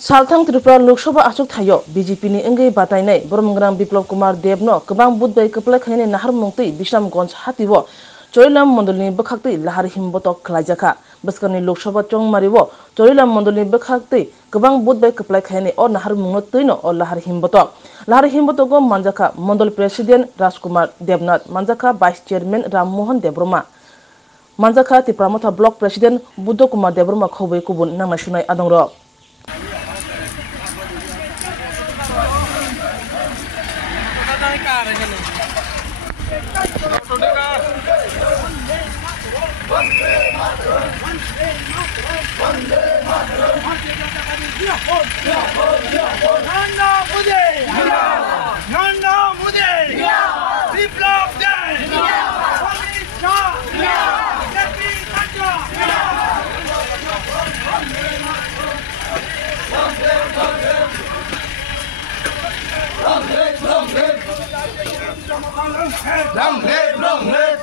सालथां त्रिपुरा लोकसभा आसुक थायो बीजेपी नि अंगै बातायनाय ब्रह्मग्राम बिप्लब कुमार देवनो गोबां बुधबाय कपलाय खायने नाहार मुंगतै बिश्रामगंज हातिबो चोरिलाम मंडलनि बखाक्तै लाहार हिमबतक खलायजाखा बस्करनि लोकसभा चंगमारिबो चोरिलाम मंडलनि बखाक्तै गोबां बुधबाय कपलाय खायने अ नाहार मुंगनो तैनो अ लाहार हिमबतक मानजाखा मंडल प्रेसिडेंट राजकुमार देवनाथ मानजाखा वाइस चेयरमैन राममोहन देवब्रमा मानजाखा तिप्रामथा ब्लॉक प्रेसिडेंट बुद्ध कुमार देवब्रमा खौबै कुबुन नांनाय सुनाय आदंरो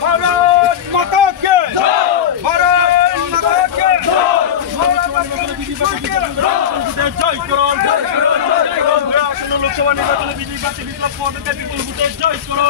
भारत माता के भारत माता के जय करो लोकसभा निर्वाचन बीजेपी बिप्लब कुमार जय करो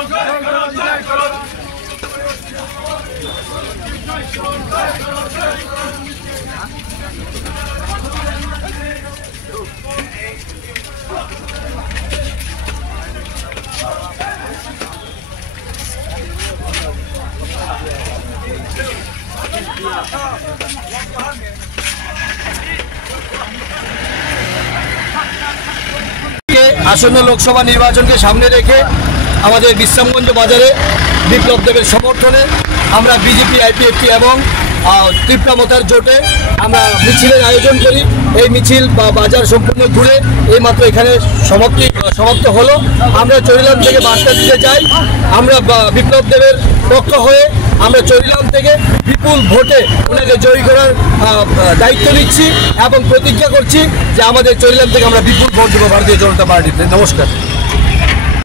आसन्न लोकसभा निर्वाचन के सामने रेखे हमारे विश्रामगंज बाजारे बिप्लब देवेर समर्थने আমরা বিজেপি আইপিএফটি এবং ত্রিপুরা মথার জোটে আমরা মিছিলের আয়োজন করি। এই মিছিল বা বাজার সম্পূর্ণ ঘুরে এইমাত্র এখানে সমাপ্ত হলো। আমরা চরিলাম থেকে বার্তা দিতে চাই, আমরা বিপ্লব দেবের পক্ষ হয়ে আমরা চরিলাম থেকে বিপুল ভোটে ওনাকে জয়ী করার দায়িত্ব নিচ্ছি এবং প্রতিজ্ঞা করছি যে আমাদের চরিলাম থেকে আমরা বিপুল ভোট দেবো ভারতীয় জনতা পার্টিতে। নমস্কার।